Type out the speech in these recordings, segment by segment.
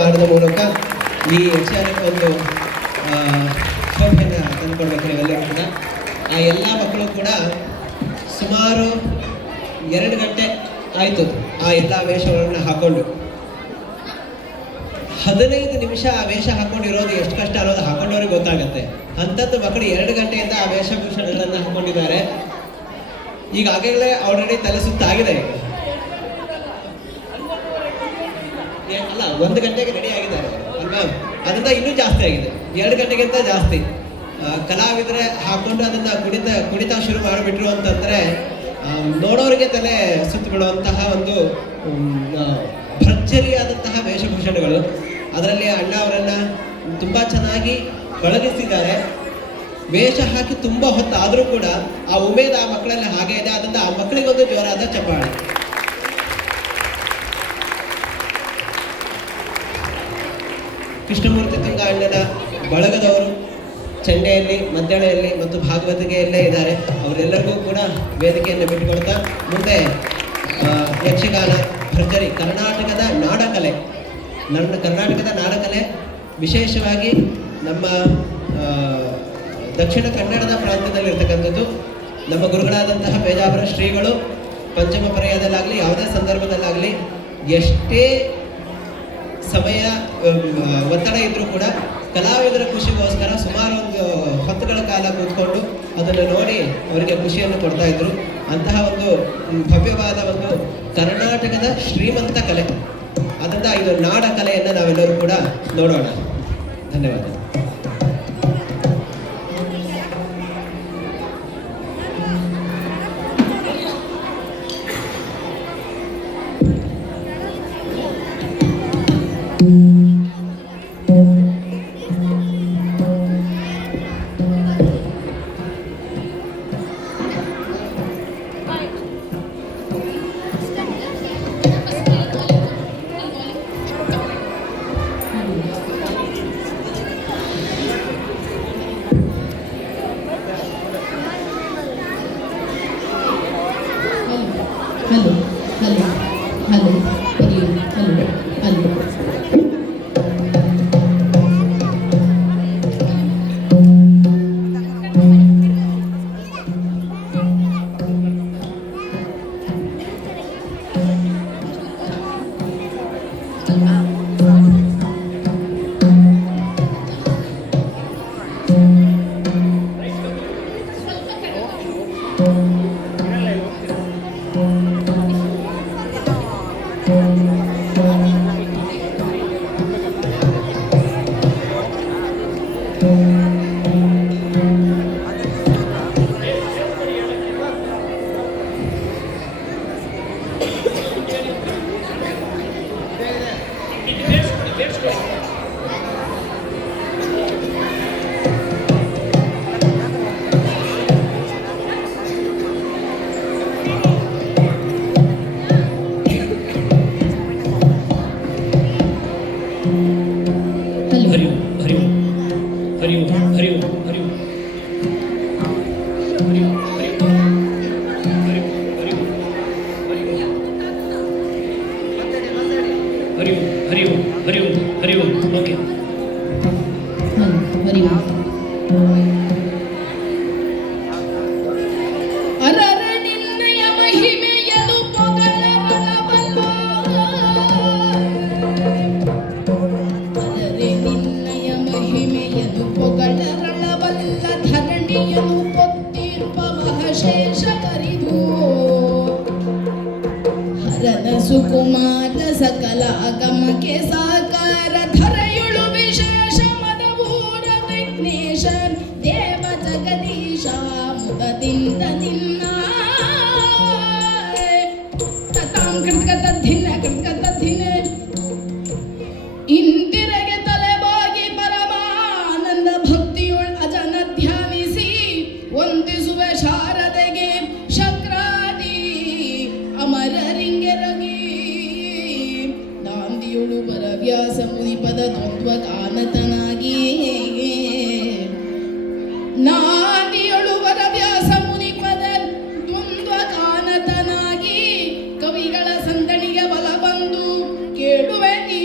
ಮಾಡಿದ ಮೂಲಕ ಈ ಯಕ್ಷಗಾನಕ್ಕೆ ಒಂದು ಶೋಭೆಯನ್ನು ತಂದುಕೊಡ್ಬೇಕು ನೀವೆಲ್ಲರೂ ಕೂಡ. ಆ ಎಲ್ಲ ಮಕ್ಕಳು ಕೂಡ ಸುಮಾರು 2 ಗಂಟೆ ಆಯಿತು ಆ ಎಲ್ಲ ವೇಷಗಳನ್ನು ಹಾಕ್ಕೊಂಡು. 15 ನಿಮಿಷ ಆ ವೇಷ ಹಾಕ್ಕೊಂಡಿರೋದು ಎಷ್ಟು ಕಷ್ಟ ಅನ್ನೋದು ಹಾಕೊಂಡವ್ರಿಗೆ ಗೊತ್ತಾಗುತ್ತೆ. ಅಂಥದ್ದು ಮಕ್ಕಳು 2 ಗಂಟೆಯಿಂದ ಆ ವೇಷಭೂಷಣಗಳನ್ನು ಹಾಕ್ಕೊಂಡಿದ್ದಾರೆ. ಈಗಾಗಲೇ ಆಲ್ರೆಡಿ ತಲೆ ಸುತ್ತಾಗಿದೆ. ಅಲ್ಲ, 1 ಗಂಟೆಗೆ ರೆಡಿ ಆಗಿದ್ದಾರೆ ಅಲ್ವಾ? ಅದರಿಂದ ಇನ್ನೂ ಜಾಸ್ತಿ ಆಗಿದೆ, 2 ಗಂಟೆಗಿಂತ ಜಾಸ್ತಿ. ಕಲಾವಿದರೆ ಹಾಕೊಂಡು ಅದನ್ನು ಕುಣಿತ ಶುರು ಮಾಡಿಬಿಟ್ರು ಅಂತಂದರೆ ನೋಡೋರಿಗೆ ತಲೆ ಸುತ್ತು ಬಿಡುವಂತಹ ಒಂದು ಭರ್ಜರಿಯಾದಂತಹ ವೇಷಭೂಷಣಗಳು. ಅದರಲ್ಲಿ ಅಣ್ಣ ಅವರನ್ನು ತುಂಬ ಚೆನ್ನಾಗಿ ಪಳಗಿಸಿದ್ದಾರೆ. ವೇಷ ಹಾಕಿ ತುಂಬ ಹೊತ್ತಾದರೂ ಕೂಡ ಆ ಉಮೇದ್ ಆ ಮಕ್ಕಳಲ್ಲಿ ಹಾಗೆ ಇದೆ. ಅದರಿಂದ ಆ ಮಕ್ಕಳಿಗೊಂದು ಜೋರಾದ ಚಪ್ಪಾಳೆ. ಕೃಷ್ಣಮೂರ್ತಿ ತುಂಗ ಅಣ್ಣನ ಬಳಗದವರು ಚಂಡೆಯಲ್ಲಿ, ಮದ್ದಳೆಯಲ್ಲಿ ಮತ್ತು ಭಾಗವತಿಗೆಯಲ್ಲೇ ಇದ್ದಾರೆ. ಅವರೆಲ್ಲರಿಗೂ ಕೂಡ ವೇದಿಕೆಯನ್ನು ಬಿಟ್ಟುಕೊಡ್ತಾ ಮುಂದೆ ಯಕ್ಷಗಾನ ಭರ್ಜರಿ ಕರ್ನಾಟಕದ ನಾಡಕಲೆ, ಕರ್ನಾಟಕದ ನಾಡಕಲೆ ವಿಶೇಷವಾಗಿ ನಮ್ಮ ದಕ್ಷಿಣ ಕನ್ನಡದ ಪ್ರಾಂತ್ಯದಲ್ಲಿರ್ತಕ್ಕಂಥದ್ದು. ನಮ್ಮ ಗುರುಗಳಾದಂತಹ ಪೇಜಾವರ ಶ್ರೀಗಳು ಪಂಚಮ ಪರ್ಯಾಯದಲ್ಲಾಗಲಿ ಯಾವುದೇ ಸಂದರ್ಭದಲ್ಲಾಗಲಿ ಎಷ್ಟೇ ಸಮಯ ಒತ್ತಡ ಇದ್ದರೂ ಕೂಡ ಕಲಾವಿದರ ಖುಷಿಗೋಸ್ಕರ ಸುಮಾರು ಒಂದು ಹೊತ್ತುಗಳ ಕಾಲ ಕೂತ್ಕೊಂಡು ಅದನ್ನು ನೋಡಿ ಅವರಿಗೆ ಖುಷಿಯನ್ನು ಕೊಡ್ತಾ ಇದ್ರು. ಅಂತಹ ಒಂದು ಭವ್ಯವಾದ ಒಂದು ಕರ್ನಾಟಕದ ಶ್ರೀಮಂತ ಕಲೆ. ಅದರಿಂದ ಇದು ನಾಡ ಕಲೆಯನ್ನು ನಾವೆಲ್ಲರೂ ಕೂಡ ನೋಡೋಣ. ಧನ್ಯವಾದ. ಸುಕುಮಾರ ಸಕಲ ಆಗಮಕ್ಕೆ ಸಾಕಾರ ಧರೆಯುಳು ವಿಶೇಷ ಮದವೂರ ವಿಘ್ನೇಶ ದೇವ ಜಗದೀಶ ಮುದದಿಂದ ನಿನ್ನ ತತಾಂ ಕೃತ್ಕ ತದ್ಧಿನ ಕೃತ್ಕ ತದ್ಧಿನ ಇಂದಿರೆಗೆ ತಲೆಬಾಗಿ ಪರಮಾನಂದ ಭಕ್ತಿಯುಳ್ ಅಜನ ಧ್ಯಾನಿಸಿ ವಂದಿಸುವ ಶಾರದೆಗೆ ಶಕ್ರಾದಿ ಅಮರರಿಂಗೆರಗಿ ದಾಂದಿಯುಳು ಪರವ್ಯಾಸ ಮುನಿಪದ ದ್ವಂದ್ವ ಕಾನತನಾಗಿ ನಾದಿಯೊಳು ವರವ್ಯಾಸ ಮುನಿಪದ ದ್ವಂದ್ವ ಕಾನತನಾಗಿ ಕವಿಗಳ ಸಂದಣಿಗೆ ಬಲ ಬಂದು ಕೇಳುವೆ ನೀ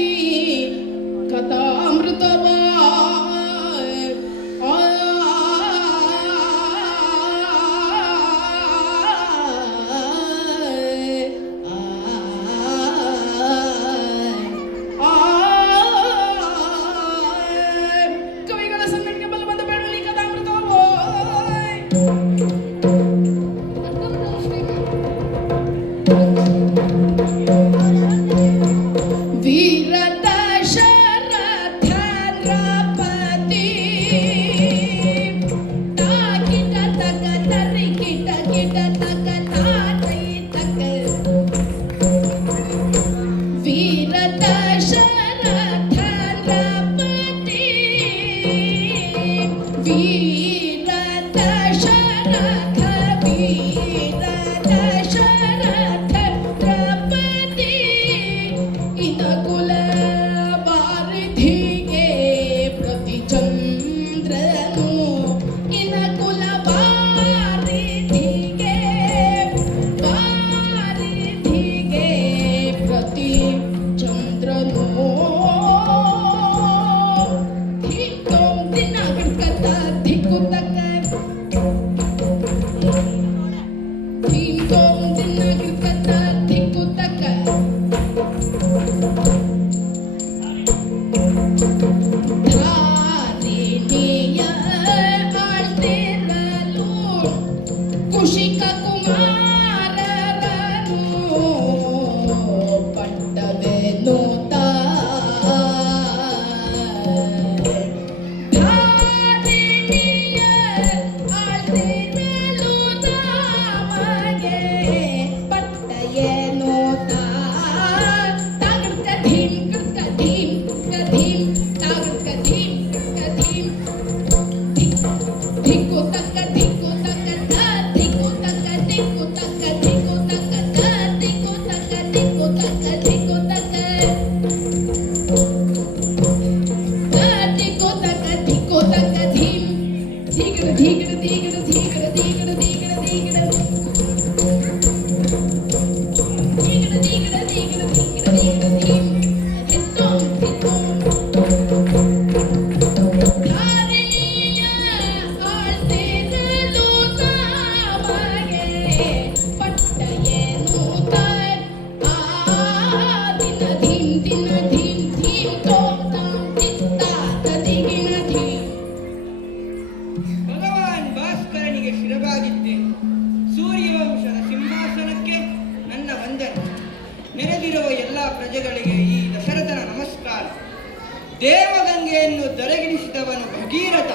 ದೇವಗಂಗೆಯನ್ನು ಧರೆಗಿಳಿಸಿದವನು ಭಗೀರಥ,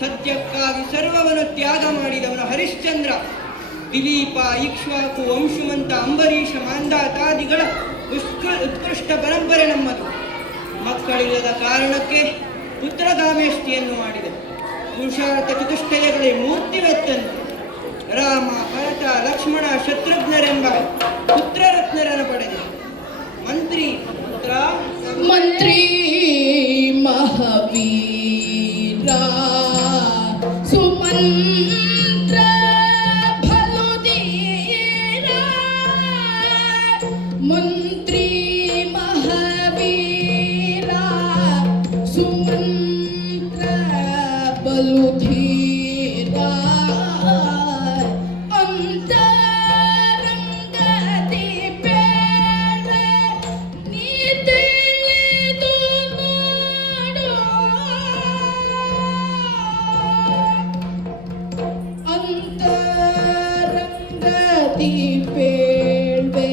ಸತ್ಯಕ್ಕಾಗಿ ಸರ್ವವನ್ನು ತ್ಯಾಗ ಮಾಡಿದವನು ಹರಿಶ್ಚಂದ್ರ, ದಿಲೀಪ, ಇಕ್ಷ್ವಾಕು, ವಂಶುಮಂತ, ಅಂಬರೀಷ, ಮಾಂಧಾತಾದಿಗಳ ಉತ್ಕೃಷ್ಟ ಪರಂಪರೆ ನಮ್ಮದು. ಮಕ್ಕಳಿಲ್ಲದ ಕಾರಣಕ್ಕೆ ಪುತ್ರಗಾಮೇಷ್ಟಿಯನ್ನು ಮಾಡಿದೆ. ಪುರುಷಾರ್ಥ ಚತುಷ್ಟಯಗಳೇ ಮೂರ್ತಿವೆತ್ತಂತೆ. ರಾಮ, ಭರತ, ಲಕ್ಷ್ಮಣ, ಶತ್ರುಘ್ನರೆಂಬ ಪುತ್ರರತ್ನರನ್ನು ಪಡೆದೆ. ಮಂತ್ರಿ ಪುತ್ರ ಮಂತ್ರಿ ಮಹಾವೀರ ಸುಮಂತ್ರ ಭಲುಧೀರ, ಮಂತ್ರಿ ಮಹಾವೀರ ಸುಮಂತ್ರ ಬಲುಧೀರ, ಅಂತರಂಗದಿ ಬೇಡ ನೀ ತಿಳಿದು ನೋಡು, ಅಂತರಂಗದಿ ಬೇಡ್ವೆ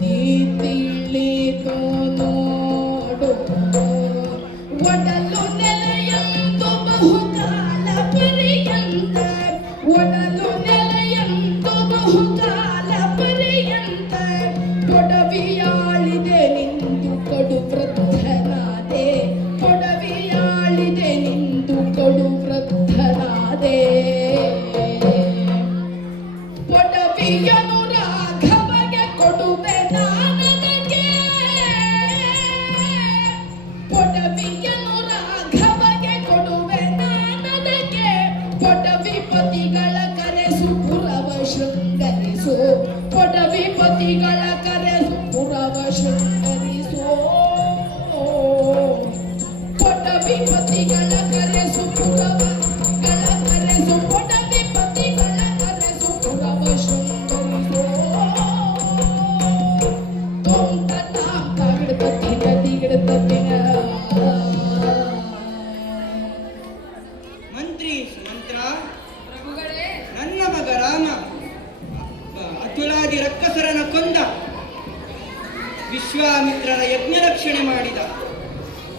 ನೀ ತಿಳಿದು ನೋಡು, ಒಡಲು ನೆಲೆಯಂದು ಬಹುಕಾಲ ಪರ್ಯಂತ, ಒಡಲು ನೆಲೆಯಂದು ಬಹುಕಾಲ ಪರ್ಯಂತ, ಪೊಡವಿಯಾಳಿದೆ ನಿಂದು ಕಡು ವೃದ್ಧನಾದೆ, ಪೊಡವಿಯಾಳಿದೆ ನಿಂದು ಕಡು ವೃದ್ಧನಾದೆ, ಪೊಡವಿಯನು ರಾಘವಗೆ ಕೊಡುವೆ ನಾನನಗೆ, ಪೊಡವಿಯನು ರಾಘವಗೆ ಕೊಡುವೆ ನಾನನಗೆ, ಪೊಡವಿಪತಿಗಳ ಕರೆಸು ಪುರವ ಶೃಂಗರಿಸು, ಪೊಡವಿಪತಿಗಳ ಕರೆಸು ಪುರವ ಶೃಂಗರಿಸು, ಪೊಡವಿಪತಿಗಳ ಕರೆಸು ಪುರವಗಳ ಕರೆಸು, ಪೊಡವಿಪತಿಗಳ ಕರೆಸು ಪುರವ ಶೃಂಗರಿಸು, ತೊಂತ ತಾಂತ ಹಿಡ್ದತ್ತಿನ ದಿಗಿಡ್ದತ್ತಿನ. ಮಂತ್ರಿ ಸುಮಂತ್ರ, ಪ್ರಭುಗಳೇ, ನನ್ನ ಮಗ ರಾಮ ಅತುಲಾದಿ ರಕ್ಕಸರನ ಕೊಂದ, ವಿಶ್ವಾಮಿತ್ರರ ಯಜ್ಞ ರಕ್ಷಣೆ ಮಾಡಿದ,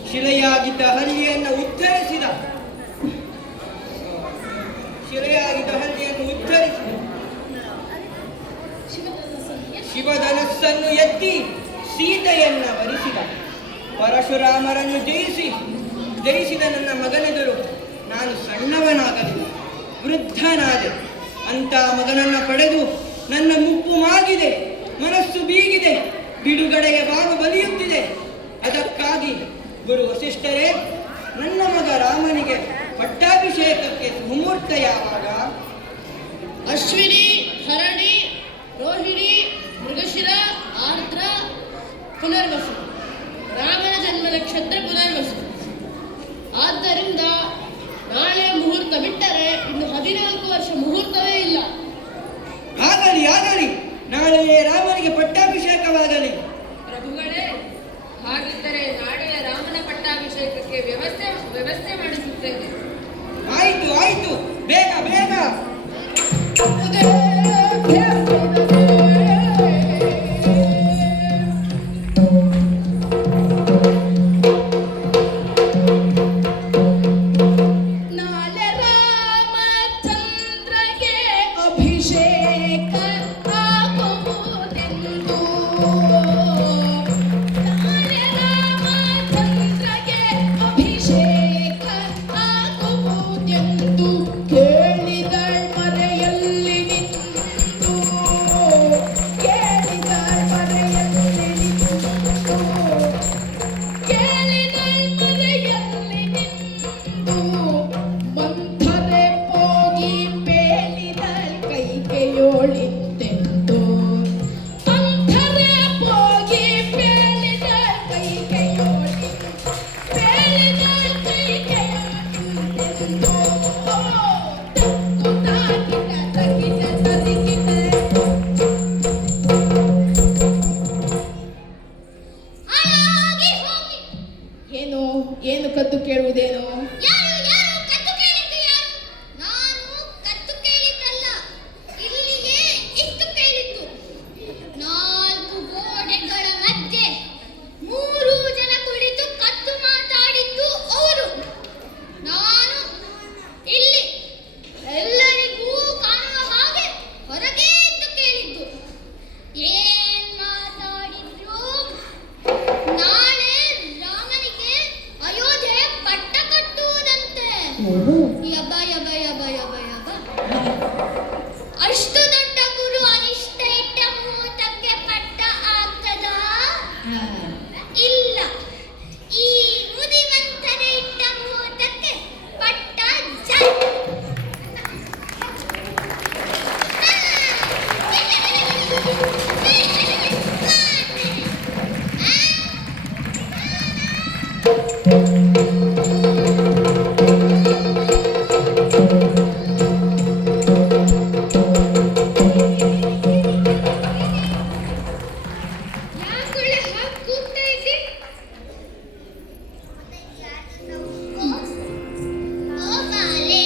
ಶಿಲೆಯಾಗಿದ್ದ ಹಲ್ಲಿಯನ್ನು ಉದ್ಧರಿಸಿದ, ಶಿಲೆಯಾಗಿದ್ದ ಹಲ್ಲಿಯನ್ನು ಉದ್ಧರಿಸಿದ, ಶಿವಧನಸ್ಸನ್ನು ಎತ್ತಿ ಸೀತೆಯನ್ನ ವರಿಸಿದ, ಪರಶುರಾಮರನ್ನು ಜಯಿಸಿದ ನನ್ನ ಮಗನೆದುರು ನಾನು ಸಣ್ಣವನಾಗಲಿಲ್ಲ, ವೃದ್ಧನಾದೆ. ಅಂತ ಮಗನನ್ನ ಪಡೆದು ನನ್ನ ಮುಪ್ಪು ಮಾಗಿದೆ, ಮನಸ್ಸು ಬೀಗಿದೆ, ಬಿಡುಗಡೆಗೆ ಬಾವು ಬಲಿಯುತ್ತಿದೆ. ಅದಕ್ಕಾಗಿ ಗುರು ವಸಿಷ್ಠರೇ, ನನ್ನ ಮಗ ರಾಮನಿಗೆ ಪಟ್ಟಾಭಿಷೇಕಕ್ಕೆ ಮುಹೂರ್ತ ಯಾವಾಗ? ಅಶ್ವಿನಿ, ಭರಣಿ, ರೋಹಿಣಿ, ಮೃಗಶಿರ, ಆರ್ದ್ರ, ಪುನರ್ವಸು. ರಾಮನ ಜನ್ಮ ನಕ್ಷತ್ರ ಪುನರ್ವಸು. ಆದ್ದರಿಂದ ನಾಳೆ ಮುಹೂರ್ತ ಬಿಟ್ಟರೆ ಇನ್ನು 14 ವರ್ಷ ಮುಹೂರ್ತವೇ ಇಲ್ಲ. ಆಗಲಿ ಆಗಲಿ, ನಾಳೆಯೇ ರಾಮನಿಗೆ ಪಟ್ಟಾಭಿಷೇಕವಾಗಲಿ. ಪ್ರಭುಗಳೇ, ಹಾಗಿದ್ದರೆ ನಾಳೆಯ ರಾಮನ ಪಟ್ಟಾಭಿಷೇಕಕ್ಕೆ ವ್ಯವಸ್ಥೆ ಮಾಡಿಸುತ್ತೇನೆ. ಆಯಿತು ಆಯಿತು, ಬೇಗ ಬೇಗ. ನಾಳೆ ರಾಮಚಂದ್ರಗೆ ಅಭಿಷೇಕ ಆಗುವುದೆಂದು, ನಾಳೆ ರಾಮಚಂದ್ರಗೆ ಅಭಿಷೇಕ ಆಗುವುದೆಂದು ಕೇಳಿದಳ್ ಮರೆಯಲ್ಲಿ ನಿಂತು, ಕೇಳಿದಳ್ ಮರೆಯಲ್ಲಿ ನಿಂತು, ಕೇಳಿದಳ್ ಮರೆಯಲ್ಲಿ ನಿಂತು, ಮಂಥರೆ ಹೋಗಿ ಬೇಲಿದಳ್ ಕೈಗೆಯೋಳಿತ್ತೆಂದು, ಮಂಥರೆ ಹೋಗಿ ಬೇಲಿದಳ್ ಕೈಗೆಯೋಳಿತ್ತೆಂದು, ಬೇಲಿದಳ್ ಕೈಗೆಯೋಳಿತ್ತೆಂದು, ತಕ್ಕು ತಾಕಿದ ತಗಿದ ತದಿಗಿದ. ಹಾಳಾಗಿ ಹೋಗಿ. ಏನು ಏನು ಕದ್ದು ಕೇಳುವುದೇನು? ಯಾರು ಯಾರು ಕತ್ತು ಕೇಳಿದ್ದು ಯಾರು? ನಾನು ಕತ್ತು ಕೇಳಿದ್ದಲ್ಲ, ಇಲ್ಲಿಯೇ ಇಷ್ಟು ಕೇಳಿದ್ದು. 4 ಗೋಡೆಗಳ ಮಧ್ಯೆ 3 ಜನ ಕುಳಿತು ಕತ್ತು ಮಾತಾಡುತ್ತಿದ್ದಾರೆ. ಓಹೋ. ಯಬ ಯಬ ಯಬ ಯಬ ಯಬ. ಅಷ್ಟು ದೊಡ್ಡ ಗುರು ಅನಿಷ್ಟ ಇಟ್ಟ ಮುಹೂರ್ತಕ್ಕೆ ಪಟ್ಟ ಆಗ್ತದಾ? ಆ, ಇಲ್ಲ. ಈ ಮುದಿಮಂತರ ಇಟ್ಟ ಮುಹೂರ್ತಕ್ಕೆ ಪಟ್ಟ ಜೈ. ಯಾಕೊಳ್ಳೆ ಹಾಗೆ ಕೂಗ್ತಾ ಇದ್ದಿ? ಓ ಬಾಲೆ,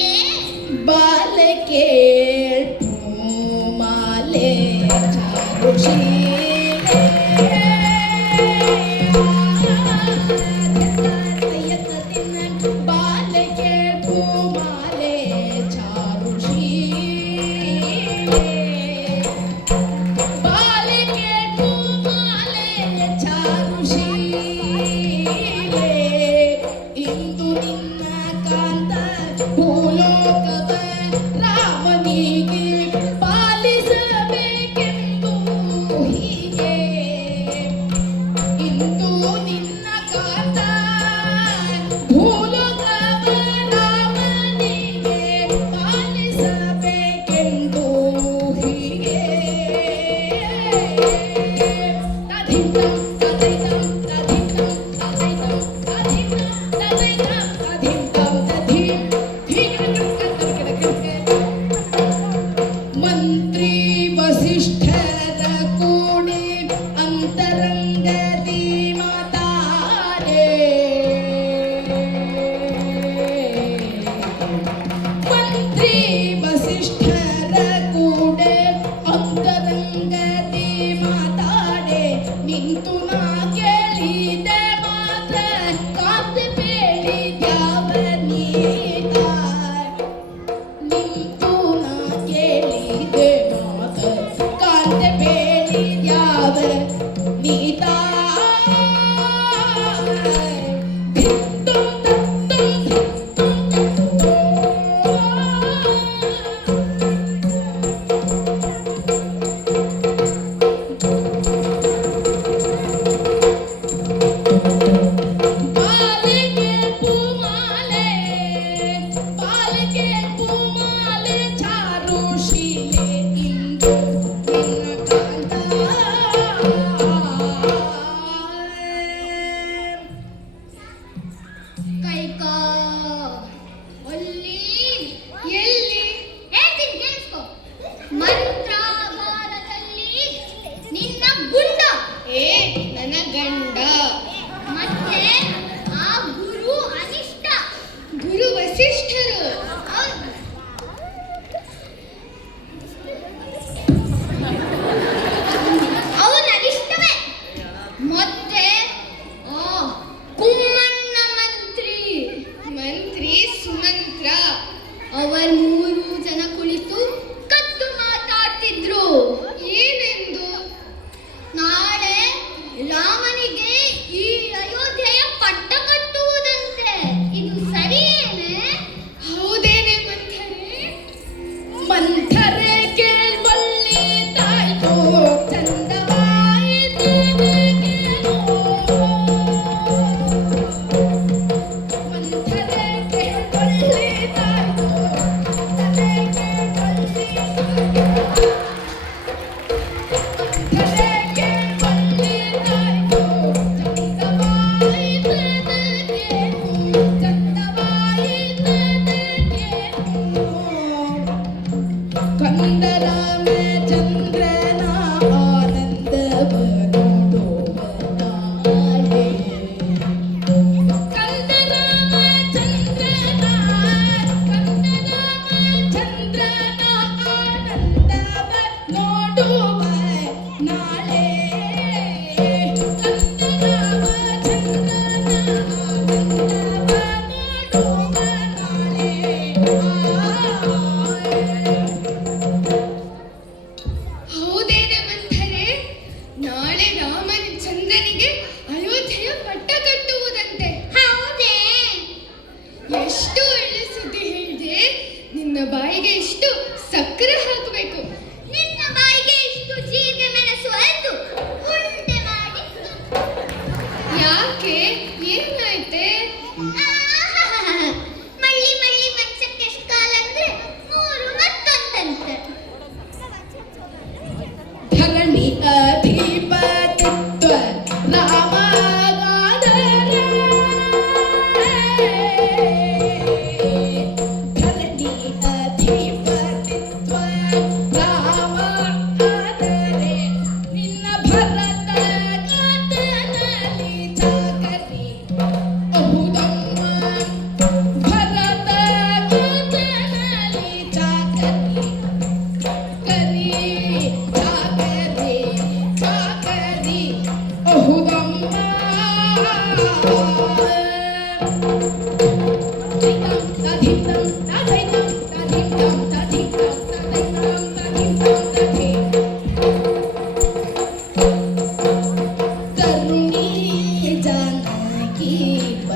ಬಾಲೆ ಕೇಳ್ಪು ಮಾಲೆ ಚಾರುಶೀಲೆ. ಬಾಲೆ ಕೇಳ್ಪು ಮಾಲೆ ಚಾರುಶೀಲೆ. ಬಾಲೆ ಕೇಳ್ಪು ಮಾಲೆ ಚಾರುಶೀಲೆ. ಇಂದು ನಿನ್ನ ಕಾಂತ ಭೂಲೋಕದ ರಾಮನಿಗೆ ಪಾಲಿಸಬೇಕೆಂದು ಹೀಗೆ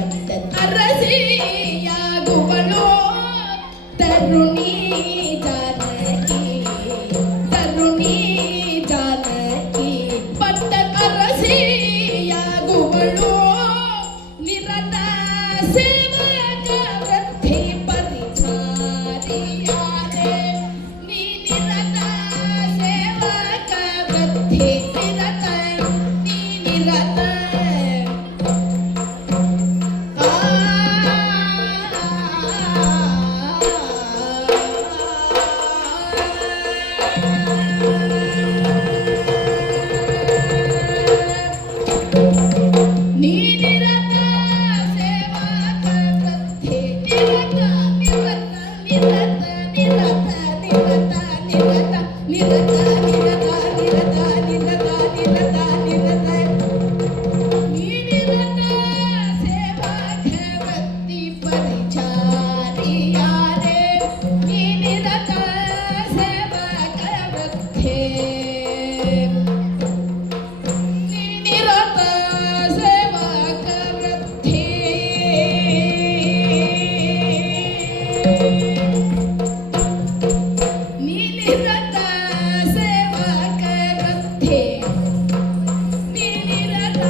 ಪಟ್ಟ ಅರಸಿಯಾಗುವಳು ತರುಣಿ ಜಾನಕಿ ತರುಣಿ ಜಾನಕಿ ಪಟ್ಟ ಅರಸಿಯಾಗುವಳು ನಿರತ ಸೇವಕ ವೃದ್ಧಿ ಪರಿಚಾರಿಯಾರೆ ನೀ ನಿರತ ಸೇವಕ ವೃದ್ಧಿ ನಿರತ ನೀ ನಿರತ ನೀನಿರತ ಸೇವಕ ವೃದ್ಧಿ ನಿರತ ನಿರತ ನಿರತ ನಿರತ ನಿರತ ನಿರತ ನಿರತ ನಿರತ ನಿರತ ನಿರತ ನಿರತ ನಿರತ ನೀನಿರತ ಸೇವಕ ವೃದ್ಧಿ ಪರಿಚಾರಿಯಾರೆ ನೀನಿರತ ಸೇವಕ ವೃದ್ಧಿ ನಿರತ ಸೇವಕ ವೃದ್ಧಿ ನಿರತ ಸೇವಕ ವೃದ್ಧಿ ನಿರತ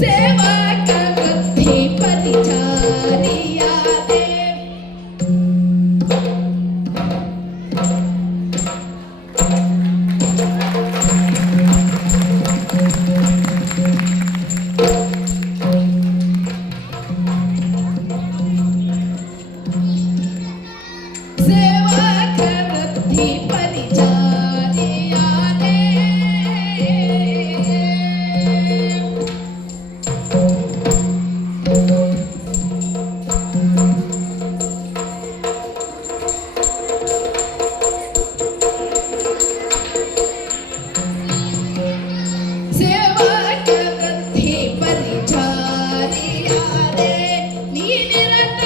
ಸೇವಕ ವೃದ್ಧಿ ಪರಿಚಾರಿಯಾದೆ ಸೇವಕ ವೃದ್ಧಿ ಪರಿಚಾರಿಯಾದೆ ಸೇವಕ ವೃದ್ಧಿ ಪರಿಚಾರಿಯಾದೆ ನೀನಿರತ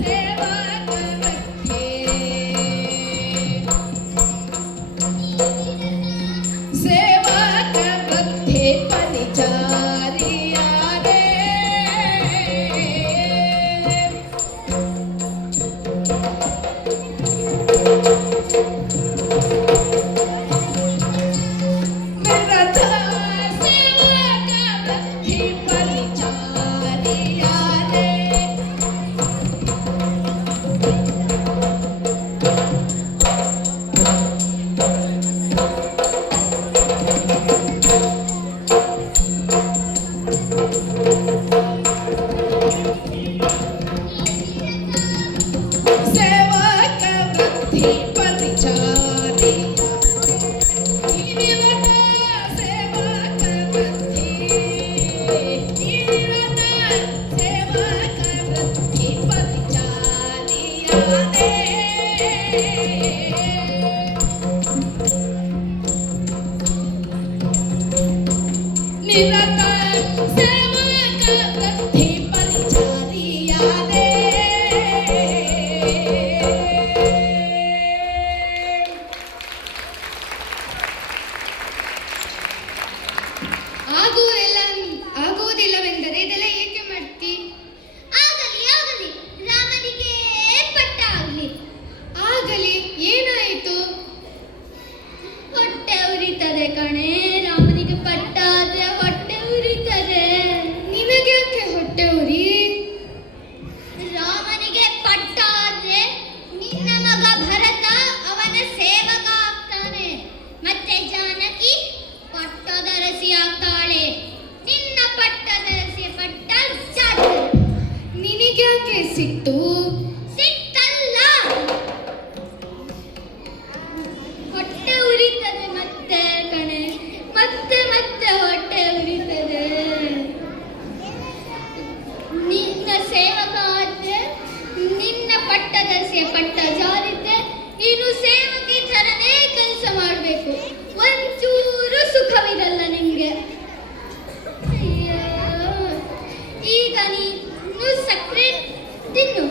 ಸೇವಕ ವೃದ್ಧಿ ಸೇವಕ ವೃದ್ಧಿ ಪರಿಚಾರಿಯಾದೆ ನಿರತ ಸೇವಕ ವೃದ್ಧಿ ಪರಿಚಾರಿಯಾದೆ ಸೇವಕ ವೃದ್ಧಿ ಪರಿಚಾರಿಯಾದೆ ನೀನಿರತ ಸೇವಕ ವೃದ್ಧಿ ನೀನಿರತ ಸೇವಕ ವೃದ್ಧಿ ಪರಿಚಾರಿಯಾದೆ ನಿರತ ಸೇವಕ ವೃದ್ಧಿ ಪರಿಚಾರಿಯಾದೆ ಆಗುವುದಿಲ್ಲವೆಂದರೆ ಇದೆಲ್ಲ ಏಕೆ ಮಾಡ್ತಿ? ಆಗಲಿ ಆಗಲಿ ರಾಮನಿಗೆ ಪಟ್ಟ ಆಗಲಿ. ಆಗಲಿ, ಏನಾಯಿತು? ಹೊಟ್ಟೆ ಉರಿತದೆ ಕಣೆ. ರಾಮನಿಗೆ ಪಟ್ಟ ಆದ್ರೆ ಹೊಟ್ಟೆ ಉರಿತದೆ. ನಿನಗೆ ಯಾಕೆ ಹೊಟ್ಟೆ ಉರಿ? ರಾಮನಿಗೆ ಪಟ್ಟ ಆದ್ರೆ ನಿನ್ನ ಮಗ ಭರತ ಅವನ ಸೇವಕ ಆಗ್ತಾನೆ. ಮತ್ತೆ ಜಾನಕಿ ಪಟ್ಟದರಸಿ ಆಗ್ತಾಳೆ. ನಿನ್ನ ಪಟ್ಟದರಸಿಯ ಪಟ್ಟ ಜಾತ್ರೆ. ನಿನಗೆ ಯಾಕೆ ಸಿಟ್ಟು? ಸಿಟ್ಟಲ್ಲ, ಹೊಟ್ಟೆ ಉರಿತದೆ ಮತ್ತೆ ಕಣೆ. ಮತ್ತೆ ಮತ್ತೆ ಹೊಟ್ಟೆ ಉರಿತದೆ. ನಿನ್ನ ಸೇವಕ ಆದ್ರೆ ನಿನ್ನ ಪಟ್ಟದರಸಿಯ ಪಟ್ಟ ಜಾರಿದ್ರೆ ನೀನು ಸೇವಕಿ ಥರನೇ ಕೆಲಸ ಮಾಡಬೇಕು. ಒಂಚೂರು ಸುಖವಿರಲ್ಲ ನಿಂಗೆ. ಅಯ್ಯೋ, ಈಗ ನೀನು ಸಕ್ಕರೆ ತಿನ್ನು.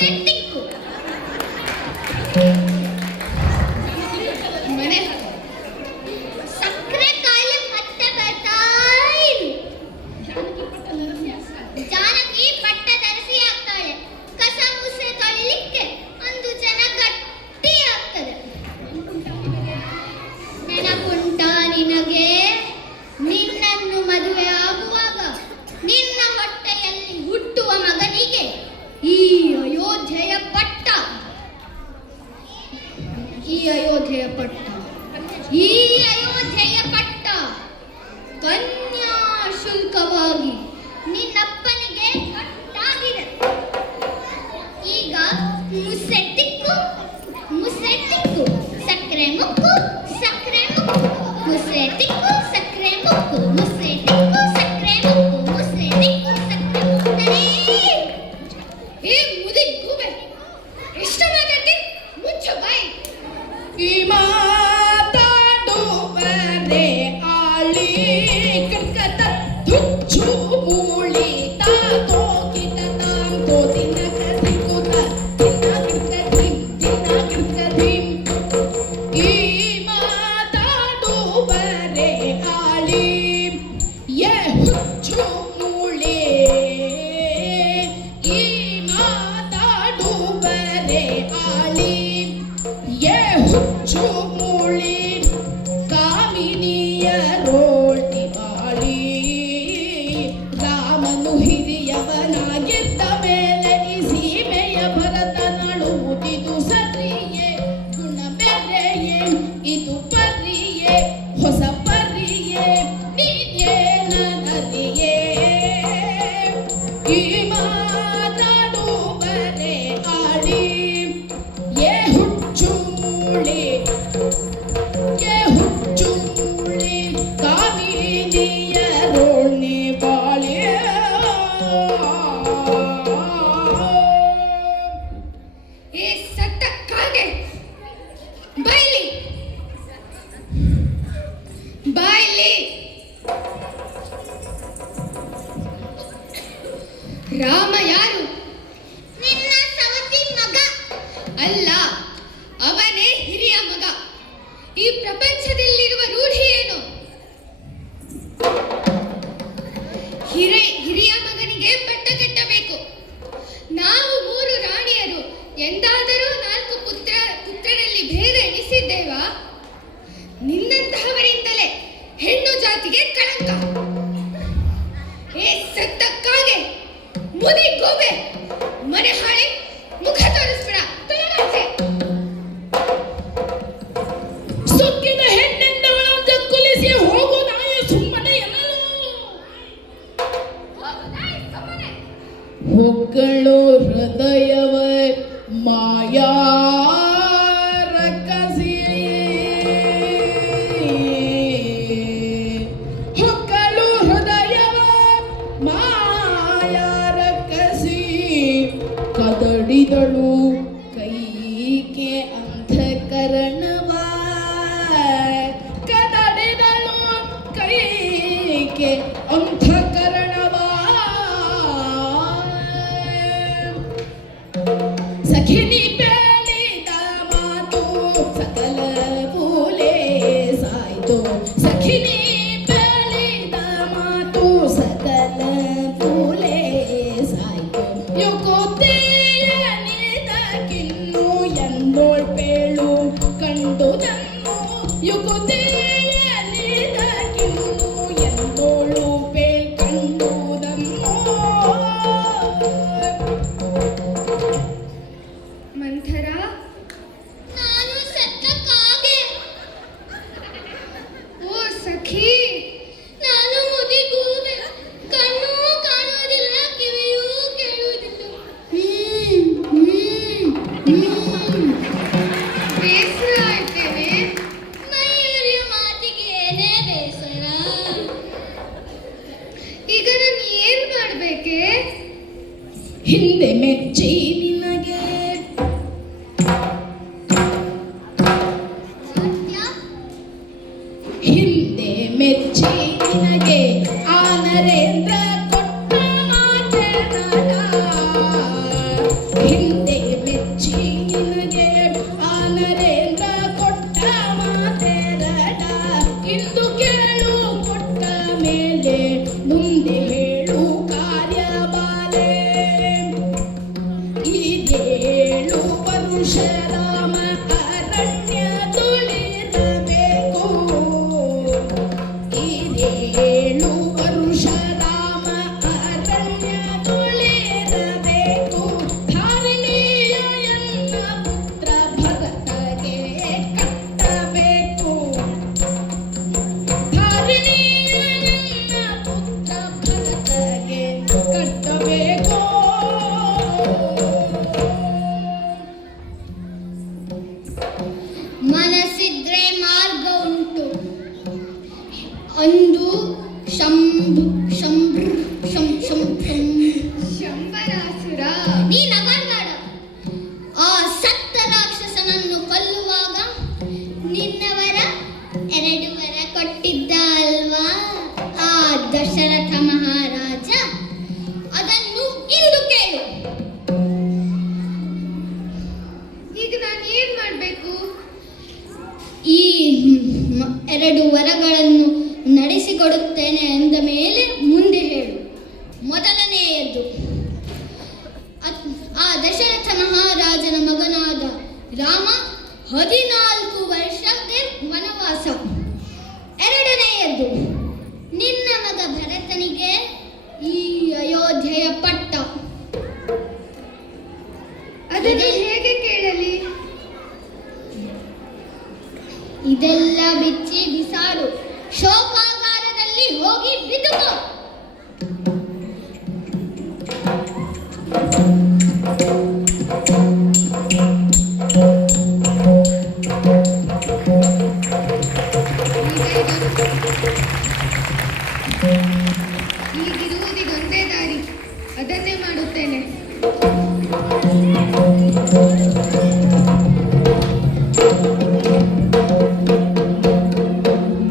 ಮುಸ್ಸೆಟ್ಟಿಕ್ಕು ಮನೆ ಸಕ್ಕರೆ ಕಾಯಿಲೆ ಮತ್ತೆ ಬರ್ತಾ ಇರು. ಜಾನಕಿ ಪಟ್ಟ ಧರಿಸಿ ಆಗ್ತಾಳೆ. ಕಸ ಮುಸೆ ತೊಳಿಲಿಕ್ಕೆ ಒಂದು ಜನ ಗಟ್ಟಿ ಆಗ್ತದೆ. ನೆನಪುಂಟಾ ನಿನಗೆ ನಿನ್ನನ್ನು ಮದುವೆ ಆಗುವಾಗ ನಿನ್ನ ಹೊಟ್ಟೆಯಲ್ಲಿ ಹುಟ್ಟುವ ಮಗನಿಗೆ ಈ ಅಯೋಧ್ಯೆಯ ಪಟ್ಟ ಕನ್ಯಾ ಶುಲ್ಕವಾಗಿ ನಿನ್ನಪ್ಪನಿಗೆ ಕಟ್ಟಾಗಿದೆ. ಈಗ ಮುಸ್ಸೆಟ್ಟಿಕ್ಕು ಸಕ್ಕರೆ ಮುಕ್ಕು ಮುಸ್ಸೆಟ್ಟಿಕ್ಕು ಸಕ್ಕರೆ ಮುಕ್ಕು ಮುಸ್ಸೆಟ್ಟಿಕ್ಕು ಸಕ್ಕರೆ ಮುಕ್ಕನೇ. ಏ ಮುದಿ ಗೂಬೆ, ಎಷ್ಟು ಮಾತಾಡ್ತಿ? ಮುಚ್ಚು ಬಾಯಿ. ಈ ಮಾತಾಡುವರೆ ಆಳಿ ಕಟ್ಕತ ತುಚ್ಚು ಮೂಳಿ ತಾತೋ ಕಿಟ ತಾಂತೋ ತಿನ್ನಕ ತಿಕ್ಕುತ ತಿನ್ನ ಈ ಮಾತಾಡುವರೆ ಆಳಿ ಎ ಹುಚ್ಚು ಮೂಳಿ ಈ ಮಾತಾಡುವರೆ ಆಳಿ ಎ ಹುಚ್ಚು ಮೂಳಿ ಕಾಮಿನಿಯ ರೋಟಿ ಬಾಳಿ ರಾಮನು ಹಿರಿಯವನಾಗಿದ್ದ ಮೇಲೆ ಈ ಸೀಮೆಯ ಭರತನಳುವುದಿದು ಸರಿಯೇ ಗುಣ ಬೆರೆಯೇ ಇದು ಪರಿಯೇ ಹೊಸ ಪರಿಯೇ ನೀನೇನರಿಯೇ ಈ ಮಾತಾಡುವರೆ ಆಳಿ ಎ ಹುಚ್ಚು ಮೂಳಿ ಕಾಮಿನಿಯ ರೋಣಿ ಬಾಳಿ ಏ ಸತ್ತ ಕಾಗೆ, ಬಾಯ್ಲಿ ರಾಮ ಯಾರು? ನಿನ್ನ ಸವತಿ ಮಗ. ಅಲ್ಲ, ಅವನೇ ಹಿರಿಯ ಮಗ. ಈ ಪ್ರಪಂಚದಲ್ಲಿರುವ ರೂಢಿ ಏನು? ಹಿರಿಯ ಮಗನಿಗೆ ಪಟ್ಟ ಕಟ್ಟಬೇಕು. ನಾವು 3 ರಾಣಿಯರು ಎಂದಾದರೂ 4 ಪುತ್ರರಲ್ಲಿ ಭೇದ ಎಣಿಸಿದ್ದೇವಾ? ನಿನ್ನಂತಹವರಿಂದಲೇ ಹೆಣ್ಣು ಜಾತಿಗೆ ಕಳಂಕ. ಏ ಸತ್ತಕ್ಕಾಗೆ, ಮುದಿ ಗೋಬೆ, ಮನೆ ಹಾಳೆ, ಮುಖ ತೋರಿಸ್ಬೇಡ. ತೊಲಗಾಚೆ. ಸುಕ್ಕಿನ ಹೆಣ್ಣೆಂದವಳಂತ ಕುಲಿಸಿ ಹೋಗು ನಾಯ ಸುಮ್ಮನೆ ಎಲ್ಲರೂ ಹೊಗಳು ಹೃದಯವ ಮಾಯಾ ರಕಸಿ ಹೊಗಳು ಹೃದಯವ ಮಾಯಾ ರಕಸಿ ಕದಡಿದಳು ಕೈಗೆ ಅಂಧಕರಣವ ಕದಡಿದಳು ಕೈಗೆ ಅಂಧಕರಣವ ಸಖಿನಿ ಬೇಳಿದ ಮಾತು ಸಕಲ ಪೂಲೆ ಸಾಯ್ತು ಸಖಿನಿ ಬೇಳಿದ ಮಾತು ಸಕಲ ಪೂಲೆ ಸಾಯ್ತು ಯುಕೋತೆಯನಿದಕ್ಕಿನ್ನು ಎಂದೋಳ್ ಪೇಳು ಕಂಡುದನ್ನು ಯುಕೋತೆಯನಿದಕ್ಕಿನ್ನು ಎಂದೋಳು ಪೇಳ್ ಕಂಡುದನ್ನು ಮಂಥರ, ನಾನು ಸತ್ತ ಕಾಗೆ. ಓ ಸಖಿ, ನಾನು ಮುದಿ ಗೂಬೆ. ಕಣ್ಣು ಕಾಣುವುದಿಲ್ಲ, ಕಿವಿಯೂ ಕೇಳುವುದಿಲ್ಲ. ಬೇಸರ ಆಯ್ತೇನೆ. ಮೈಯಲ್ಲಿಯ ಮಾತಿಗೆ ಏನೇ ಬೇಸರ. ಈಗ ನಾನು ಏನ್ ಮಾಡ್ಬೇಕೆ? ಹಿಂದೆ ಮೆಚ್ಚಿ ನಿನಗೆ ಸತ್ಯ ಹಿಂದೆ ಮೆಚ್ಚಿ ನಿನಗೆ ಆ ನರೇಂದ್ರ ಕೊಟ್ಟ ಮಾತನಾಡ ಹಿಂದೆ ಪರಶುರಾಮ ಅರಣ್ಯ ತುಳಿರಬೇಕು. ಇದೇಳು ಪರಶುರಾಮ ಅರಣ್ಯ ತುಳಿರಬೇಕು. ಧಾರಿಣಿಯ ಎನ್ನ ಪುತ್ರ ಭರತಗೆ ಕಟ್ಟಬೇಕು. ಧಾರಿಣಿಯ ಎನ್ನ ಪುತ್ರ ಭರತಗೆ ಕಟ್ಟಬೇಕು. ಮನಸ್ಸಿದ್ರೆ ಮಾರ್ಗ ಉಂಟು. ಅಂದು ಶಂಭು ಶಂಭು ಶಂ ಶಂ ಶಂ ಶಂಬರಾಸುರ ನೀ ನಗರ್ಬೇಡ. ಆ ಸತ್ತ ರಾಕ್ಷಸನನ್ನು ಕೊಲ್ಲುವಾಗ ನಿನ್ನವರ 2 ವರ ಕೊಟ್ಟಿದ್ದ ಅಲ್ವಾ ಆ ದಶರಥ ಮಹಾರಾಜ. ಅದನ್ನು ಇಂದು ಕೇಳು. ಈಗ ನಾನು ಏನ್ ಮಾಡ್ಬೇಕು? ಈ 2 ವರಗಳನ್ನು ನಡೆಸಿಕೊಡುತ್ತೇನೆ ಎಂದ ಮೇಲೆ ಮುಂದೆ ಹೇಳು. ಮೊದಲನೆಯದು, ಆ ದಶರಥ ಮಹಾರಾಜನ ಮಗನಾದ ರಾಮ 14 ವರ್ಷಕ್ಕೆ ವನವಾಸ. 2ನೆಯದು, ನಿನ್ನ ಮಗ ಭರತನಿಗೆ ಈ ಅಯೋಧ್ಯೆಯ ಪಟ್ಟ. ಅದನ್ನು ಹೇಗೆ ಕೇಳಲಿ? ಇದೆಲ್ಲ ಬಿಚ್ಚಿ ಬಿಸಾಡು. ಶೋಕಾಗಾರದಲ್ಲಿ ಹೋಗಿ ಬಿದ್ದುಕೋ. ಈಗಿರುವುದಿದೊಂದೇ ದಾರಿ, ಅದನ್ನೇ ಮಾಡುತ್ತೇನೆ.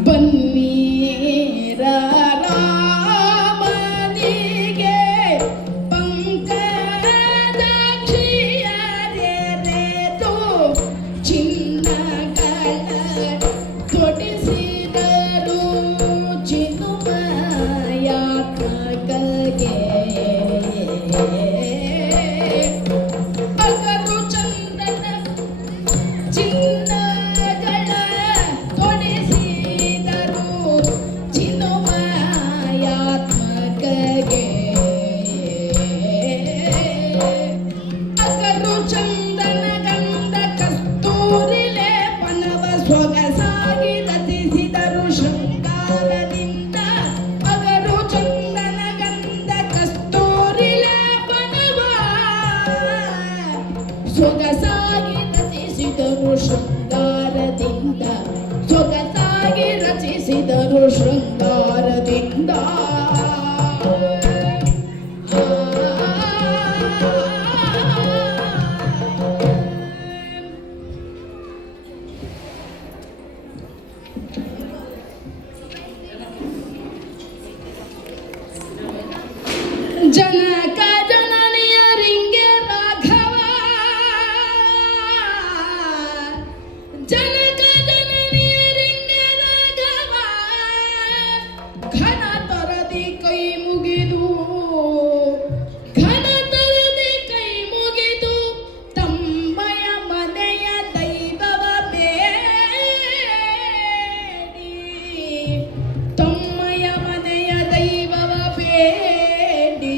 ಬನ್ನೀರ ರಾಮನಿಗೆ ಪಂಕಜಾಕ್ಷಿಯರೆರೆದು ಚಿನ್ನಗಳ ತೊಡಿಸಿದರು ಚಿನ್ಮಯಾತ್ಮಕಗೆ. ಅಗರು ಚಂದನ ಚಿನ್ನಗಳ ತೊಡಿಸಿದರು ಚಿನ್ಮಯಾತ್ಮಕಗೆ. ಅಗರು ಚಂದನ ಗಂಧ ಕಸ್ತೂರಿಲೆ ಪನವ ಸೊಗಸಾಗಿ ರಚಿಸಿದರು ಶೃಂಗಾರದಿಂದ. ಅಗರು ಚಂದನ ಗಂಧ ಕಸ್ತೂರಿಲೆ ಪನವ ಸೊಗಸಾಗಿ ರಚಿಸಿದರು ಶೃಂಗಾರದಿಂದ. ಸೊಗಸಾಗಿ ರಚಿಸಿದರು ಶೃಂಗಾರದಿಂದ. ಜನಕ ಜನನಿಯರಿಂಗೆ ರಾಘವ. ಜನಕ ಜನನಿಯರಿಂಗೆ ರಾಘವ. ಘನ ತರದಿ ಕೈ ಮುಗಿದು ಘನ ತರದಿ ಕೈ ಮುಗಿದು ತಮ್ಮಯ ಮನೆಯ ದೈವವ ಬೇಡಿ. ತಮ್ಮಯ ಮನೆಯ ದೈವವ ಬೇಡಿ.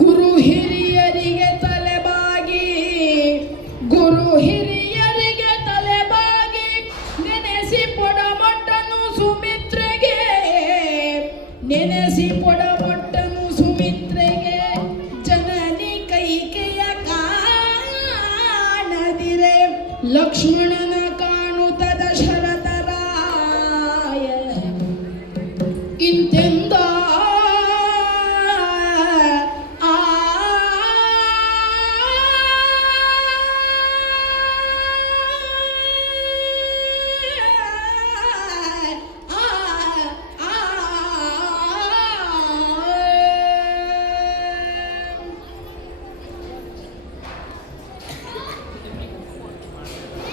ಗುರು ಹಿರಿಯರಿಗೆ ತಲೆಬಾಗಿ ಗುರು ಹಿರಿಯರಿಗೆ ತಲೆಬಾಗಿ ನೆನೆಸಿ ಪೊಡಮೊಟ್ಟನು ಸುಮಿತ್ರೆಗೆ. ನೆನೆಸಿ ಪೊಡಮೊಟ್ಟನು ಸುಮಿತ್ರೆಗೆ. ಜನನಿ ಕೈಕೆಯ ಕಾಣದಿರೆ ಲಕ್ಷ್ಮಣನ ಕಾಣುತ್ತ ದಶರಥ ರಾಯ ಇಂತೆಂದ. ಆ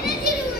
ನೆನೆಸಿರುವ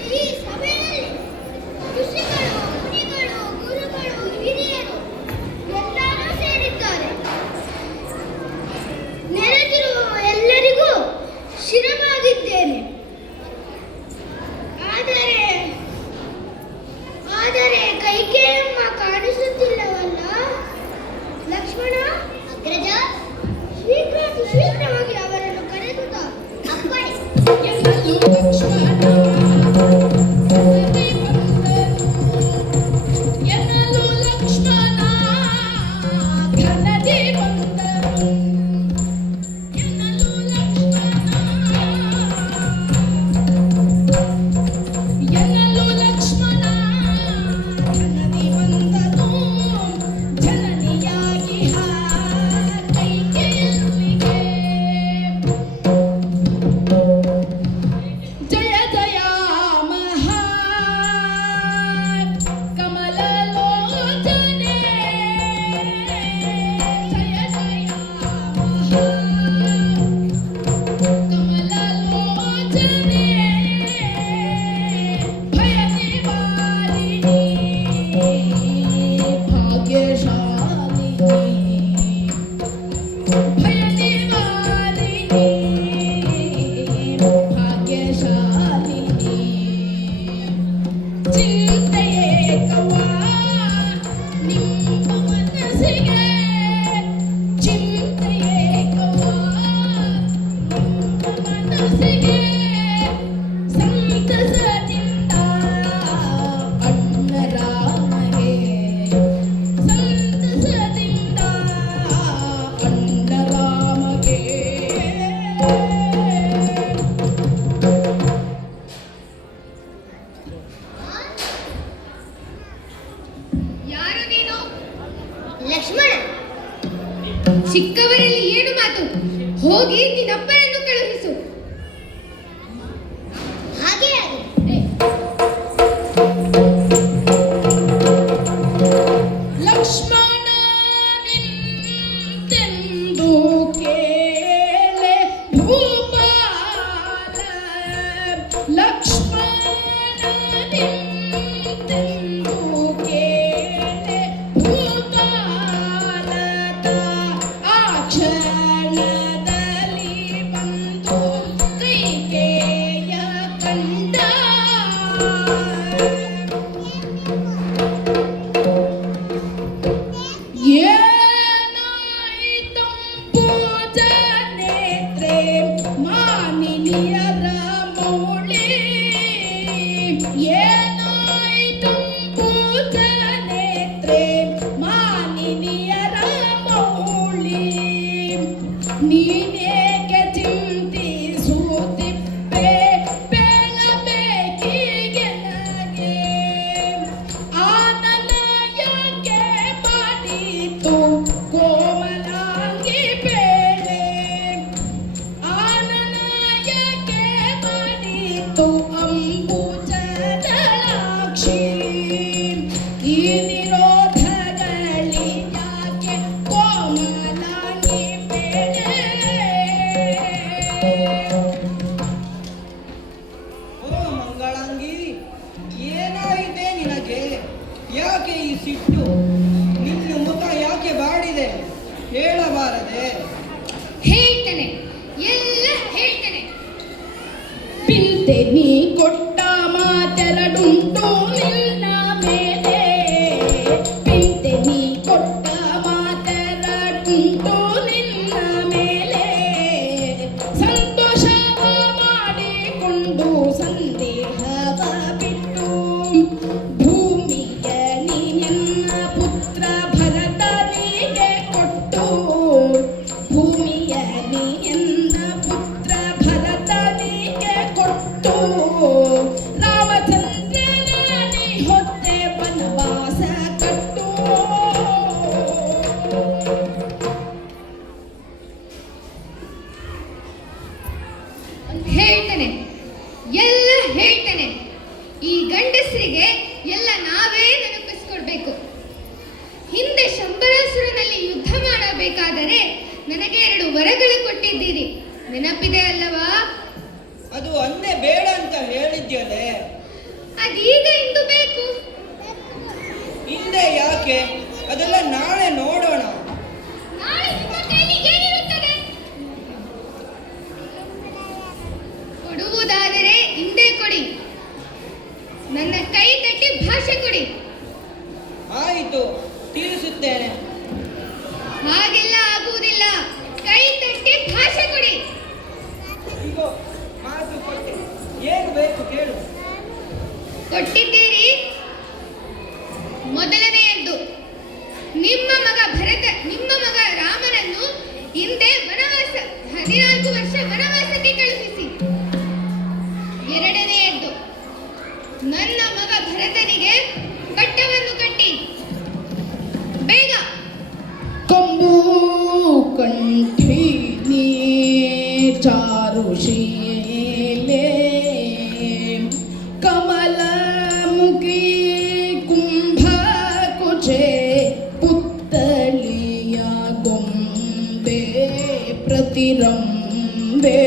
ನೀ ಕೊಟ್ಟ ಮಾತೆರಡುಂಟು ನಿನ್ನ ಮೇಲೆ ಪಿಂತೆ ನೀ ಕೊಟ್ಟ ಮಾತೆರಡುಂಟು ನಿನ್ನ ಮೇಲೆ ಸಂತೋಷವ ಮಾಡಿಕೊಂಡು ಸಂದೇಹವ ಬಿಟ್ಟು ಭೂಮಿಯ ನೀ ನಿನ್ನ ಪುತ್ರ ಭರತನಿಗೆ ಕೊಟ್ಟು ಭೂಮಿಯ ನೀ ನಿನ್ನ ಪುತ್ರ ಭರತನಿಗೆ ಕೊಟ್ಟು ರಾಮಚಂದ್ರನ ನೀ ಹೊತ್ತೆ ವನವಾಸ ಕಟ್ಟು ಹೇಳ್ತಾನೆ, ಎಲ್ಲ ಹೇಳ್ತಾನೆ. ಈ ಗಂಡಸರಿಗೆ ಎಲ್ಲ ನಾವೇ ನೆನಪಿಸ್ಕೊಡ್ಬೇಕು. ಹಿಂದೆ ಶಂಬರಾಸುರನಲ್ಲಿ ಯುದ್ಧ ಮಾಡಬೇಕಾದರೆ ನನಗೆ 2 ವರಗಳು ಕೊಟ್ಟಿದ್ದೀರಿ, ನೆನಪಿದೆ ಅಲ್ಲವಾ? ಅದು ಅಂದೇ ಬೇಡ ಅಂತ ಹೇಳಿದ್ಯಲೆ. ಅದೀಗ ಇಂದು ಬೇಕು. ಹಿಂದೆ ಯಾಕೆ? ಅದೆಲ್ಲ ನಾಳೆ ನೋಡೋಣ. ನಾಳೆ ನಿಮ್ಮ ಕೈಲಿ ಏನಿರುತ್ತದೆ? ಕೊಡುವುದಾದರೆ ಹಿಂದೆ ಕೊಡಿ, ನನ್ನ ಕೈ ತಟ್ಟಿ ಭಾಷೆ ಕೊಡಿ. ಆಯಿತು, ತೀರಿಸುತ್ತೇನೆ. ಹಾಗೆಲ್ಲ ಆಗುವುದಿಲ್ಲ, ಕೈ ತಟ್ಟಿ ಭಾಷೆ ಕೊಡಿ. ಇಗೋ ಮಾತು ಕೊಟ್ಟೆ, ಏನು ಬೇಕು ಕೇಳು. ಕೊಟ್ಟಿದ್ದೀರಿ. ಮೊದಲನೆಯದ್ದು, ನಿಮ್ಮ ಮಗ ರಾಮನನ್ನು ಹಿಂದೆ 14 ವರ್ಷ ವನವಾಸಕ್ಕೆ ಕಳುಹಿಸಿ. ಎರಡನೆಯದ್ದು, ನನ್ನ ಮಗ ಭರತನಿಗೆ ಪಟ್ಟವನ್ನು ಕಟ್ಟಿ ಬೇಗ. ಕಂಬು ಕಂಠಿನಿ ಚಾರುಶೀಲೆ ಕಮಲ ಮುಖಿ ಕುಂಭ ಕುಚೆ ಪುತ್ತಳಿಯ ಗೊಂಬೆ ಪ್ರತಿರಂಬೆ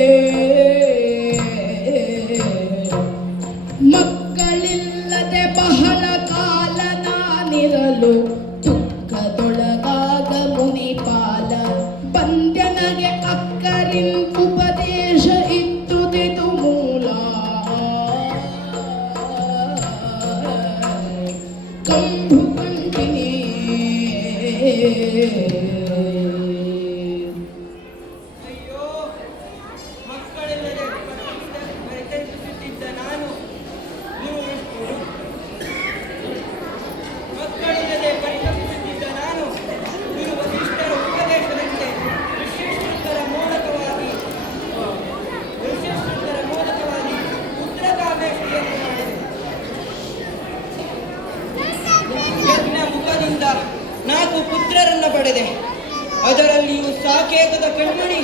ಮಕ್ಕಳಿಲ್ಲದೆ ಬಹಳ ಕಾಲ ನಾನಿರಲು ದುಃಖದೊಳಗಾಗ ಮುನಿಪಾಲ ಬಂದ್ಯನಗೆ ಅಕ್ಕರಿನ್ ಉಪದೇಶ ಇತ್ತುದಿದು ಮೂಲ ಕಂಬು ಕಂಠಿನಿ ಅಯ್ಯೋ, ಮಕ್ಕಳಿಲ್ಲದೆ ಪರಿತಪಿಸುತ್ತಿದ್ದ ನಾನು ಗುರು ವಸಿಷ್ಠರ ಉಪದೇಶದಂತೆ ಋಷ್ಯಶೃಂಗರ ಮೂಲಕವಾಗಿ ಪುತ್ರಕಾಮೇಷ್ಟಿಯನ್ನು ಮಾಡಿದೆ. ಯಜ್ಞ ಮುಖದಿಂದ 4 ಪುತ್ರರನ್ನ ಪಡೆದೆ. ಅದರಲ್ಲಿಯೂ ಸಾಕೇತದ ಕಣ್ಮಣಿ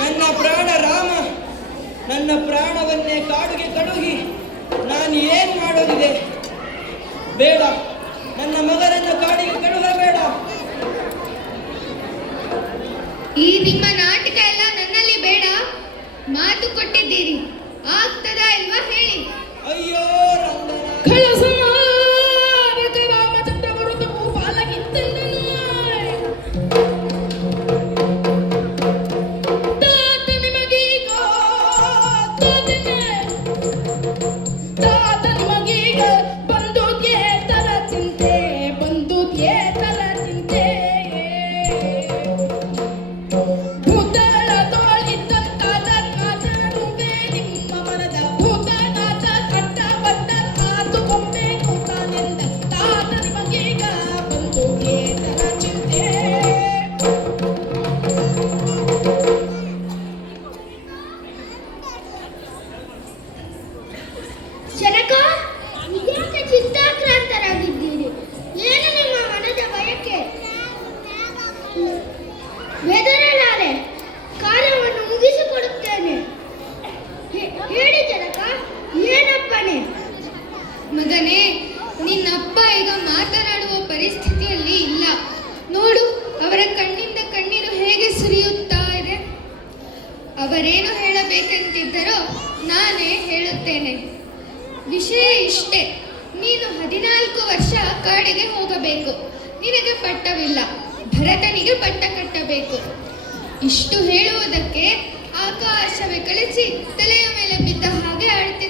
ನನ್ನ ಪ್ರಾಣ ರಾಮ ನನ್ನ ಪ್ರಾಣವನ್ನೇ ಕಾಡಿಗೆ ಕಳುಹಿ ನಾನು ಏನ್ ಮಾಡೋದಿದೆ? ಬೇಡ, ನನ್ನ ಮಗನನ್ನ ಕಾಡಿಗೆ ಕಳುಹಬೇಡ. ಈ ನಿಮ್ಮ ನಾಟಕ ಎಲ್ಲ ನನ್ನಲ್ಲಿ ಬೇಡ. ಮಾತು ಕೊಟ್ಟಿದ್ದೀರಿ, ಆಗ್ತದಾ ಇಲ್ವಾ ಹೇಳಿ. ಅಯ್ಯೋ ರಂಗನ ಕಳಸಮಾರಕ ರಾಮಚಂದ್ರ ಬರುತ್ತ ಭೂಪಾಲಗಿದ್ದನು ತಾತ ನಿಮಗೀಗ ತಾತ ನಿಮಗೀಗ ಬಂದುದ್ಯೇ ತರ ಚಿಂತೆ ಬಂದುದ್ಯೇ ತರ ಚಿಂತೆ ಭೂತಳ ತೋಳಿದ್ದಂತಾದ ಕಾದರುವೆ ನಿಮ್ಮ ಮನದ ಭೂತನಾದ ಕಟ್ಟ ಬಟ್ಟ ಆತು ಕೊಂಬೇಕು ತಾನೆಂದ ತಾತ ನಿಮಗೀಗ ಬಂದುದ್ಯೇ ತರ ಚಿಂತೆ ಜನಕ, ಇದ್ಯಾಕೆ ಚಿತ್ತಾಕ್ರಾಂತರಾಗಿದ್ದೀರಿ? ಏನು ನಿಮ್ಮ ಮನದ ಬಯಕೆ? ಬೆದರಲಾರೆ, ಕಾರ್ಯವನ್ನು ಮುಗಿಸಿಕೊಡುತ್ತೇನೆ. ಹೇಳಿ ಜನಕ, ಏನಪ್ಪಣೆ? ಮಗನೇ, ನಿನ್ನಪ್ಪ ಈಗ ಮಾತನಾಡುವ ಪರಿಸ್ಥಿತಿಯಲ್ಲಿ ಇಲ್ಲ. ನೋಡು, ಅವರ ಕಣ್ಣಿಂದ ಕಣ್ಣೀರು ಹೇಗೆ ಸುರಿಯುತ್ತಾ ಇದೆ. ಅವರೇನು ಹೇಳಬೇಕಂತಿದ್ದರೋ ನಾನೇ ಹೇಳುತ್ತೇನೆ. ವಿಷಯ ಇಷ್ಟೇ, ನೀನು 14 ವರ್ಷ ಕಾಡಿಗೆ ಹೋಗಬೇಕು. ನಿನಗೆ ಪಟ್ಟವಿಲ್ಲ, ಭರತನಿಗೆ ಪಟ್ಟ ಕಟ್ಟಬೇಕು. ಇಷ್ಟು ಹೇಳುವುದಕ್ಕೆ ಆಕಾಶವೇ ಕಳಿಸಿ ತಲೆಯ ಮೇಲೆ ಬಿದ್ದ ಹಾಗೆ ಆಡ್ತಿದ್ದ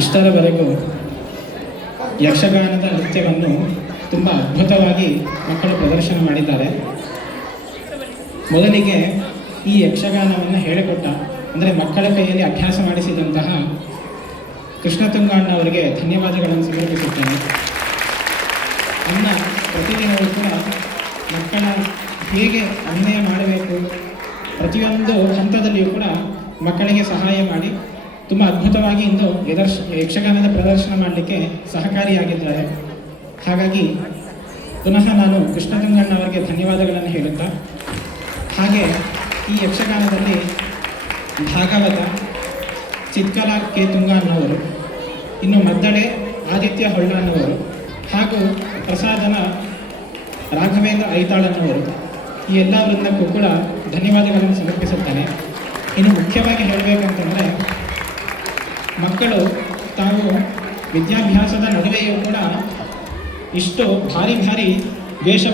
ಇಷ್ಟರವರೆಗೂ ಯಕ್ಷಗಾನದ ನೃತ್ಯವನ್ನು ತುಂಬ ಅದ್ಭುತವಾಗಿ ಮಕ್ಕಳು ಪ್ರದರ್ಶನ ಮಾಡಿದ್ದಾರೆ. ಮೊದಲಿಗೆ ಈ ಯಕ್ಷಗಾನವನ್ನು ಹೇಳಿಕೊಟ್ಟ ಅಂದರೆ ಮಕ್ಕಳ ಕೈಯಲ್ಲಿ ಅಭ್ಯಾಸ ಮಾಡಿಸಿದಂತಹ ಕೃಷ್ಣತುಂಗ ಅಣ್ಣ ಅವರಿಗೆ ಧನ್ಯವಾದಗಳನ್ನು ಸಮರ್ಪಿಸುತ್ತೇನೆ. ಅಣ್ಣ ಪ್ರತಿದಿನವೂ ಕೂಡ ಮಕ್ಕಳ ಹೇಗೆ ಅಭಿನಯ ಮಾಡಬೇಕು ಪ್ರತಿಯೊಂದು ಹಂತದಲ್ಲಿಯೂ ಕೂಡ ಮಕ್ಕಳಿಗೆ ಸಹಾಯ ಮಾಡಿ ತುಂಬ ಅದ್ಭುತವಾಗಿ ಇಂದು ಯಕ್ಷಗಾನದ ಪ್ರದರ್ಶನ ಮಾಡಲಿಕ್ಕೆ ಸಹಕಾರಿಯಾಗಿದ್ದಾರೆ. ಹಾಗಾಗಿ ಪುನಃ ನಾನು ಕೃಷ್ಣತುಂಗಣ್ಣ ಅವರಿಗೆ ಧನ್ಯವಾದಗಳನ್ನು ಹೇಳುತ್ತಾ, ಹಾಗೆ ಈ ಯಕ್ಷಗಾನದಲ್ಲಿ ಭಾಗವತ ಚಿತ್ಕಲ ಕೆ ತುಂಗ ಅನ್ನೋರು, ಇನ್ನು ಮದ್ದಳೆ ಆದಿತ್ಯ ಹೊಳ್ಳ ಅನ್ನೋರು, ಹಾಗೂ ಪ್ರಸಾದನ ರಾಘವೇಂದ್ರ ಐತಾಳ್ ಅನ್ನೋರು, ಈ ಎಲ್ಲ ವೃಂದಕ್ಕೂ ಕೂಡ ಧನ್ಯವಾದಗಳನ್ನು ಸಮರ್ಪಿಸುತ್ತೇನೆ. ಇನ್ನು ಮುಖ್ಯವಾಗಿ ಹೇಳಬೇಕಂತಂದರೆ ಮಕ್ಕಳು ತಾವು ವಿದ್ಯಾಭ್ಯಾಸದ ನಡುವೆಯೂ ಕೂಡ ಇಷ್ಟು ಭಾರಿ ವೇಷ